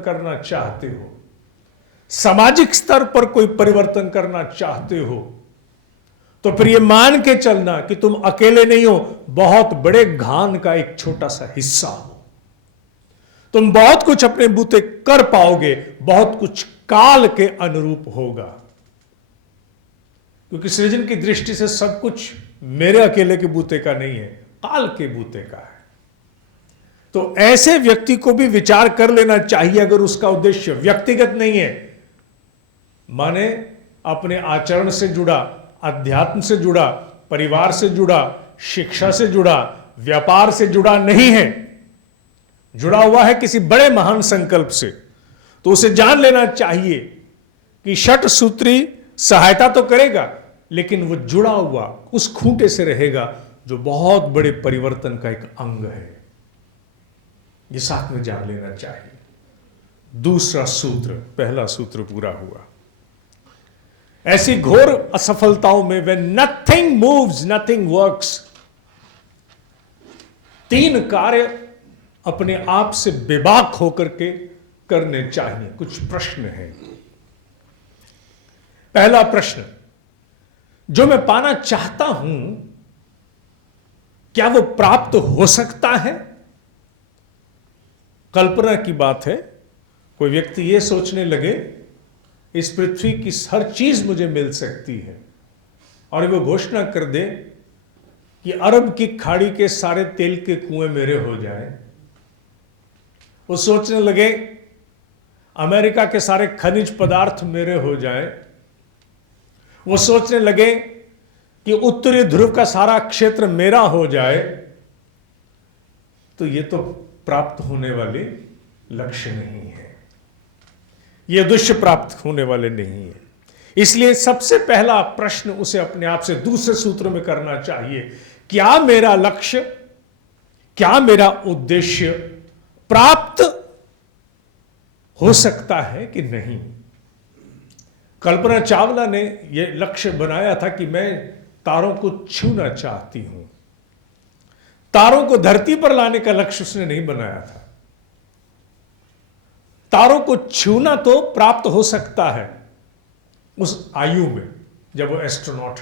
करना चाहते हो, सामाजिक स्तर पर कोई परिवर्तन करना चाहते हो, तो फिर यह मान के चलना कि तुम अकेले नहीं हो, बहुत बड़े घान का एक छोटा सा हिस्सा हो। तुम बहुत कुछ अपने बूते कर पाओगे, बहुत कुछ काल के अनुरूप होगा, क्योंकि सृजन की दृष्टि से सब कुछ मेरे अकेले के बूते का नहीं है, काल के बूते का है। तो ऐसे व्यक्ति को भी विचार कर लेना चाहिए, अगर उसका उद्देश्य व्यक्तिगत नहीं है, माने अपने आचरण से जुड़ा, अध्यात्म से जुड़ा, परिवार से जुड़ा, शिक्षा से जुड़ा, व्यापार से जुड़ा नहीं है, जुड़ा हुआ है किसी बड़े महान संकल्प से, तो उसे जान लेना चाहिए कि षट सूत्री सहायता तो करेगा, लेकिन वो जुड़ा हुआ उस खूंटे से रहेगा जो बहुत बड़े परिवर्तन का एक अंग है। ये साथ में जान लेना चाहिए। दूसरा सूत्र, पहला सूत्र पूरा हुआ। ऐसी घोर असफलताओं में when nothing moves, nothing works, तीन कार्य अपने आप से बेबाक होकर के करने चाहिए। कुछ प्रश्न हैं। पहला प्रश्न, जो मैं पाना चाहता हूं, क्या वो प्राप्त हो सकता है? कल्पना की बात है, कोई व्यक्ति यह सोचने लगे इस पृथ्वी की हर चीज मुझे मिल सकती है, और वो घोषणा कर दे कि अरब की खाड़ी के सारे तेल के कुएं मेरे हो जाए। वो सोचने लगे अमेरिका के सारे खनिज पदार्थ मेरे हो जाए। वो सोचने लगे कि उत्तरी ध्रुव का सारा क्षेत्र मेरा हो जाए। तो ये तो प्राप्त होने वाले लक्ष्य नहीं है, ये उद्देश्य प्राप्त होने वाले नहीं है। इसलिए सबसे पहला प्रश्न उसे अपने आप से दूसरे सूत्र में करना चाहिए, क्या मेरा लक्ष्य, क्या मेरा उद्देश्य प्राप्त हो सकता है कि नहीं? कल्पना चावला ने यह लक्ष्य बनाया था कि मैं तारों को छूना चाहती हूं। तारों को धरती पर लाने का लक्ष्य उसने नहीं बनाया था। तारों को छूना तो प्राप्त हो सकता है उस आयु में जब वो एस्ट्रोनॉट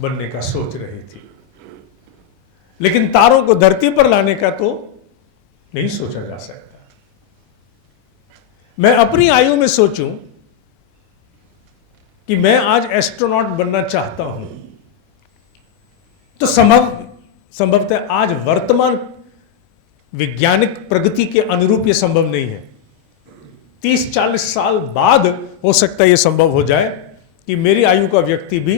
बनने का सोच रही थी, लेकिन तारों को धरती पर लाने का तो नहीं सोचा जा सकता। मैं अपनी आयु में सोचूं कि मैं आज एस्ट्रोनॉट बनना चाहता हूं, तो संभवतः आज वर्तमान वैज्ञानिक प्रगति के अनुरूप यह संभव नहीं है। 30-40 साल बाद हो सकता है यह संभव हो जाए कि मेरी आयु का व्यक्ति भी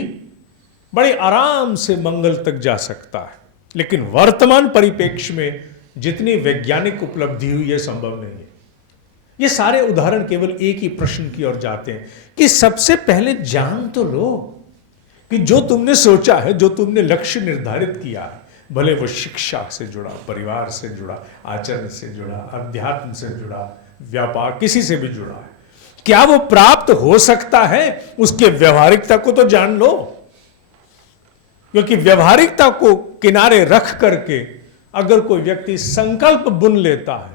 बड़े आराम से मंगल तक जा सकता है, लेकिन वर्तमान परिप्रेक्ष्य में जितनी वैज्ञानिक उपलब्धि हुई यह संभव नहीं है। ये सारे उदाहरण केवल एक ही प्रश्न की ओर जाते हैं कि सबसे पहले जान तो लो कि जो तुमने सोचा है, जो तुमने लक्ष्य निर्धारित किया है, भले वो शिक्षा से जुड़ा, परिवार से जुड़ा, आचरण से जुड़ा, अध्यात्म से जुड़ा, व्यापार, किसी से भी जुड़ा है, क्या वो प्राप्त हो सकता है? उसके व्यवहारिकता को तो जान लो, क्योंकि व्यवहारिकता को किनारे रख करके अगर कोई व्यक्ति संकल्प बुन लेता है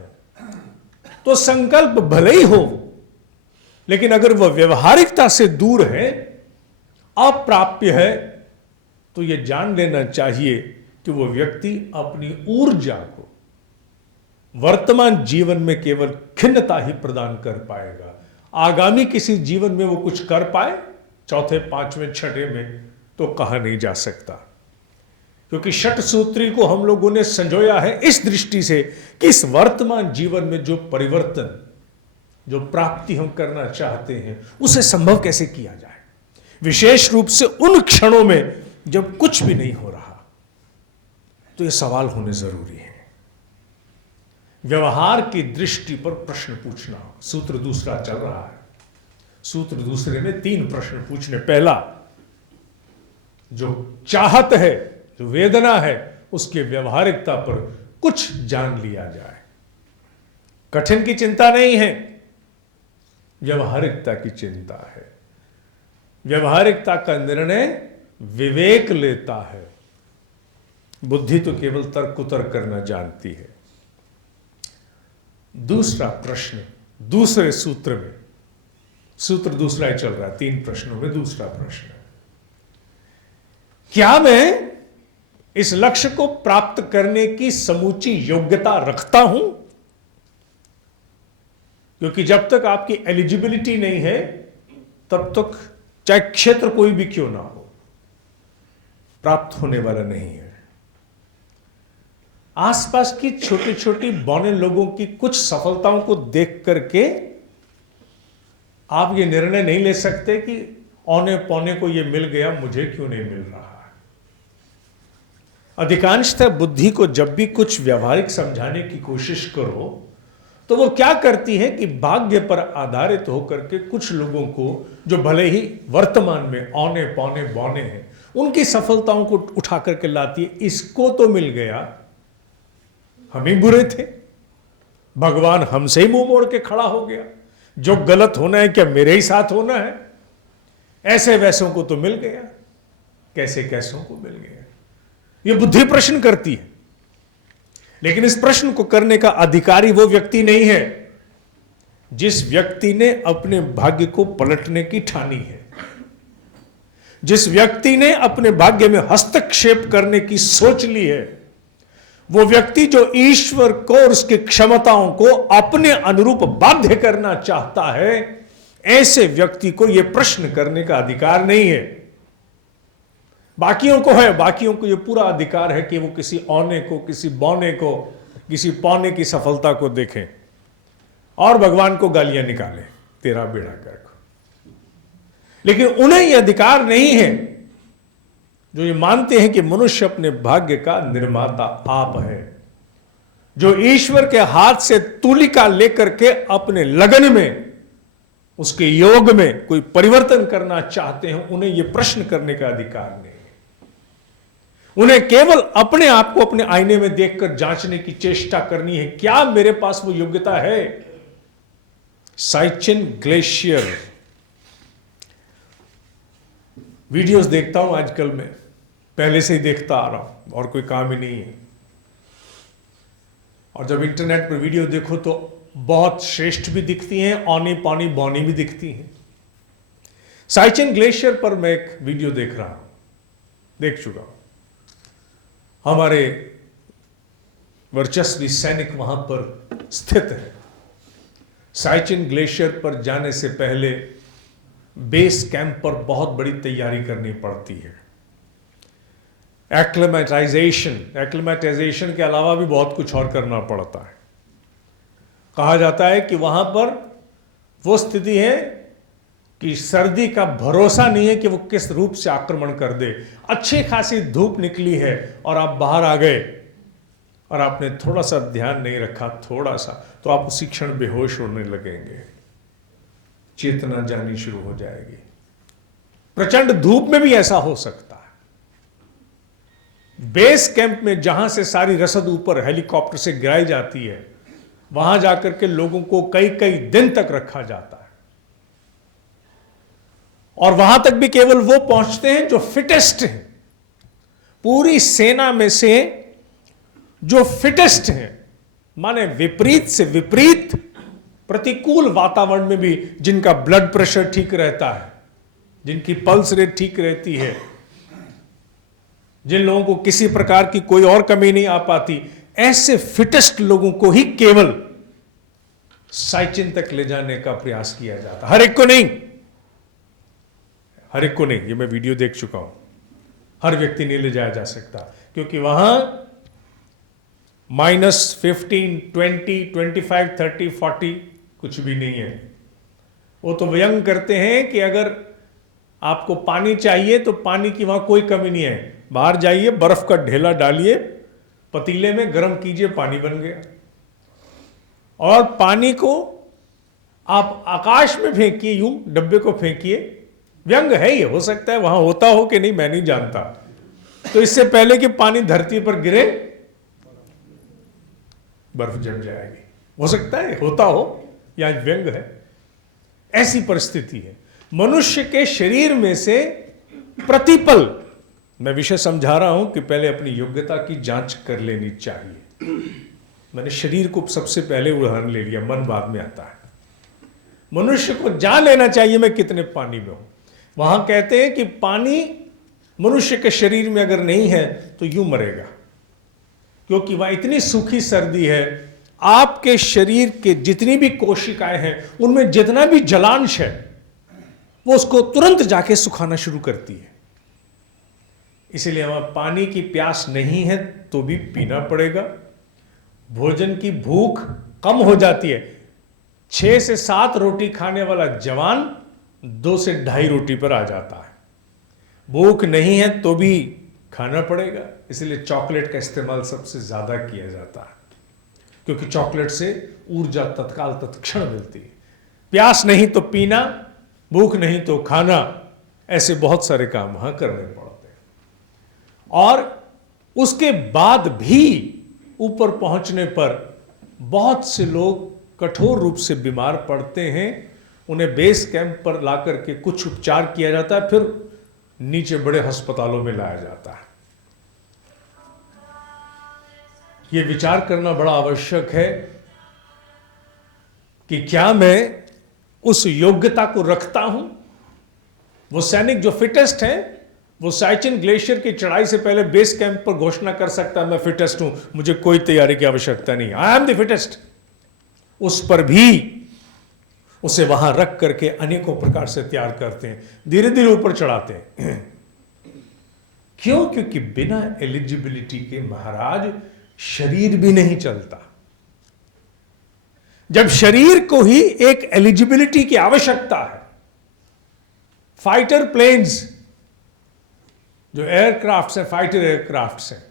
तो संकल्प भले ही हो, लेकिन अगर वह व्यवहारिकता से दूर है, अप्राप्य है, तो यह जान लेना चाहिए कि वह व्यक्ति अपनी ऊर्जा को वर्तमान जीवन में केवल खिन्नता ही प्रदान कर पाएगा। आगामी किसी जीवन में वो कुछ कर पाए, चौथे, पांचवें, छठे में, तो कहा नहीं जा सकता। क्योंकि षट सूत्री को हम लोगों ने संजोया है इस दृष्टि से कि इस वर्तमान जीवन में जो परिवर्तन, जो प्राप्ति हम करना चाहते हैं, उसे संभव कैसे किया जाए, विशेष रूप से उन क्षणों में जब कुछ भी नहीं हो रहा। तो यह सवाल होने जरूरी है। व्यवहार की दृष्टि पर प्रश्न पूछना। सूत्र दूसरा चल रहा है। सूत्र दूसरे में 3 प्रश्न पूछने। पहला, जो चाहत है, जो वेदना है, उसके व्यवहारिकता पर कुछ जान लिया जाए। कठिन की चिंता नहीं है, व्यवहारिकता की चिंता है। व्यवहारिकता का निर्णय विवेक लेता है, बुद्धि तो केवल तर्क कुतर्क करना जानती है। दूसरा प्रश्न दूसरे सूत्र में, सूत्र दूसरा ही चल रहा है, 3 प्रश्नों में दूसरा प्रश्न है, क्या मैं इस लक्ष्य को प्राप्त करने की समूची योग्यता रखता हूं? क्योंकि जब तक आपकी एलिजिबिलिटी नहीं है तब तक चाहे क्षेत्र कोई भी क्यों ना हो, प्राप्त होने वाला नहीं है। आसपास की छोटी छोटी बौने लोगों की कुछ सफलताओं को देख करके आप ये निर्णय नहीं ले सकते कि औने पौने को ये मिल गया, मुझे क्यों नहीं मिल रहा है। अधिकांशतः बुद्धि को जब भी कुछ व्यवहारिक समझाने की कोशिश करो तो वो क्या करती है कि भाग्य पर आधारित होकर के कुछ लोगों को, जो भले ही वर्तमान में औने पौने बौने हैं, उनकी सफलताओं को उठा करके लाती है। इसको तो मिल गया, हम ही बुरे थे, भगवान हमसे ही मुंह मोड़ के खड़ा हो गया, जो गलत होना है क्या मेरे ही साथ होना है, ऐसे वैसों को तो मिल गया, कैसे कैसों को मिल गया। यह बुद्धि प्रश्न करती है, लेकिन इस प्रश्न को करने का अधिकारी वो व्यक्ति नहीं है जिस व्यक्ति ने अपने भाग्य को पलटने की ठानी है, जिस व्यक्ति ने अपने भाग्य में हस्तक्षेप करने की सोच ली है। वो व्यक्ति जो ईश्वर को और उसकी क्षमताओं को अपने अनुरूप बाध्य करना चाहता है, ऐसे व्यक्ति को यह प्रश्न करने का अधिकार नहीं है। बाकियों को है, बाकियों को यह पूरा अधिकार है कि वो किसी औने को, किसी बौने को, किसी पौने की सफलता को देखें और भगवान को गालियां निकालें, तेरा बेड़ा गर्क। लेकिन उन्हें यह अधिकार नहीं है जो ये मानते हैं कि मनुष्य अपने भाग्य का निर्माता आप है, जो ईश्वर के हाथ से तूलिका लेकर के अपने लगन में, उसके योग में कोई परिवर्तन करना चाहते हैं। उन्हें यह प्रश्न करने का अधिकार नहीं। उन्हें केवल अपने आप को अपने आईने में देखकर जांचने की चेष्टा करनी है, क्या मेरे पास वो योग्यता है। साइचिन ग्लेशियर वीडियोस देखता हूं आजकल, मैं पहले से ही देखता आ रहा हूं और कोई काम ही नहीं है। और जब इंटरनेट पर वीडियो देखो तो बहुत श्रेष्ठ भी दिखती हैं, औनी पौनी बौनी भी दिखती हैं। साइचिन ग्लेशियर पर मैं एक वीडियो देख रहा हूं, देख चुका हूं। हमारे वर्चस्वी सैनिक वहां पर स्थित है। साइचिन ग्लेशियर पर जाने से पहले बेस कैंप पर बहुत बड़ी तैयारी करनी पड़ती है। एक्लेमेटाइजेशन के अलावा भी बहुत कुछ और करना पड़ता है। कहा जाता है कि वहां पर वो स्थिति है कि सर्दी का भरोसा नहीं है कि वो किस रूप से आक्रमण कर दे। अच्छी खासी धूप निकली है और आप बाहर आ गए और आपने थोड़ा सा ध्यान नहीं रखा, थोड़ा सा, तो आप उसी क्षण बेहोश होने लगेंगे, चेतना जानी शुरू हो जाएगी। प्रचंड धूप में भी ऐसा हो सकता है। बेस कैंप में जहां से सारी रसद ऊपर हेलीकॉप्टर से गिराई जाती है, वहां जाकर के लोगों को कई कई दिन तक रखा जाता है। और वहां तक भी केवल वो पहुंचते हैं जो फिटेस्ट हैं। पूरी सेना में से जो फिटेस्ट हैं, माने विपरीत से विपरीत प्रतिकूल वातावरण में भी जिनका ब्लड प्रेशर ठीक रहता है, जिनकी पल्स रेट ठीक रहती है, जिन लोगों को किसी प्रकार की कोई और कमी नहीं आ पाती, ऐसे फिटेस्ट लोगों को ही केवल साइचिन तक ले जाने का प्रयास किया जाता। हर एक को नहीं, हर एक को नहीं। ये मैं वीडियो देख चुका हूं। हर व्यक्ति नहीं ले जाया जा सकता, क्योंकि वहां -15, 20, 25, 30, 40 कुछ भी नहीं है। वो तो व्यंग करते हैं कि अगर आपको पानी चाहिए तो पानी की वहां कोई कमी नहीं है, बाहर जाइए, बर्फ का ढेला डालिए, पतीले में गर्म कीजिए, पानी बन गया। और पानी को आप आकाश में फेंकिए, यूं डब्बे को फेंकिए। व्यंग है, ये हो सकता है वहां होता हो कि नहीं, मैं नहीं जानता। तो इससे पहले कि पानी धरती पर गिरे, बर्फ जम जाएगी। हो सकता है होता हो, या व्यंग है। ऐसी परिस्थिति है। मनुष्य के शरीर में से प्रतिपल, मैं विषय समझा रहा हूं कि पहले अपनी योग्यता की जांच कर लेनी चाहिए। मैंने शरीर को सबसे पहले उदाहरण ले लिया, मन बाद में आता है। मनुष्य को जान लेना चाहिए मैं कितने पानी में हूं। वहां कहते हैं कि पानी मनुष्य के शरीर में अगर नहीं है तो यूं मरेगा, क्योंकि वह इतनी सूखी सर्दी है। आपके शरीर के जितनी भी कोशिकाएं हैं उनमें जितना भी जलांश है वो उसको तुरंत जाके सुखाना शुरू करती है। इसलिए वहां पानी की प्यास नहीं है तो भी पीना पड़ेगा। भोजन की भूख कम हो जाती है। 6 से 7 रोटी खाने वाला जवान 2 से 2.5 रोटी पर आ जाता है। भूख नहीं है तो भी खाना पड़ेगा, इसलिए चॉकलेट का इस्तेमाल सबसे ज्यादा किया जाता है, क्योंकि चॉकलेट से ऊर्जा तत्काल तत्क्षण मिलती है। प्यास नहीं तो पीना, भूख नहीं तो खाना, ऐसे बहुत सारे काम वहां करने पड़ते हैं। और उसके बाद भी ऊपर पहुंचने पर बहुत से लोग कठोर रूप से बीमार पड़ते हैं। उन्हें बेस कैंप पर लाकर के कुछ उपचार किया जाता है, फिर नीचे बड़े अस्पतालों में लाया जाता है। यह विचार करना बड़ा आवश्यक है कि क्या मैं उस योग्यता को रखता हूं। वो सैनिक जो फिटेस्ट है वो साइचिन ग्लेशियर की चढ़ाई से पहले बेस कैंप पर घोषणा कर सकता है मैं फिटेस्ट हूं, मुझे कोई तैयारी की आवश्यकता नहीं, आई एम द फिटेस्ट। उस पर भी उसे वहां रख करके अनेकों प्रकार से तैयार करते हैं, धीरे धीरे ऊपर चढ़ाते हैं। क्यों? क्योंकि बिना एलिजिबिलिटी के महाराज शरीर भी नहीं चलता। जब शरीर को ही एक एलिजिबिलिटी की आवश्यकता है, फाइटर प्लेन्स जो एयरक्राफ्ट्स हैं, फाइटर एयरक्राफ्ट्स हैं,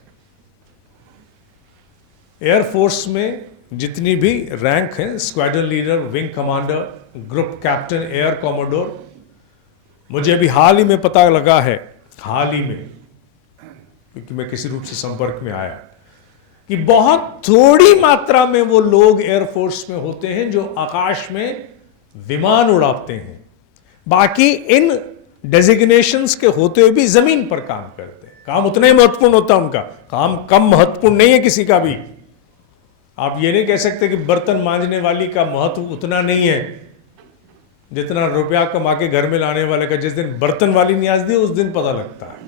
एयरफोर्स में जितनी भी रैंक हैं, squadron leader, wing commander, group captain, air commodore, मुझे अभी हाल ही में पता लगा है, हाल ही में, क्योंकि मैं किसी रूप से संपर्क में आया, कि बहुत थोड़ी मात्रा में वो लोग एयरफोर्स में होते हैं जो आकाश में विमान उड़ाते हैं। बाकी इन डेजिग्नेशंस के होते हुए भी जमीन पर काम करते हैं। काम उतना ही महत्वपूर्ण होता है उनका, काम कम महत्वपूर्ण नहीं है किसी का भी। आप ये नहीं कह सकते कि बर्तन मांजने वाली का महत्व उतना नहीं है जितना रुपया कमा के घर में लाने वाले का। जिस दिन बर्तन वाली नहीं आज दी उस दिन पता लगता है।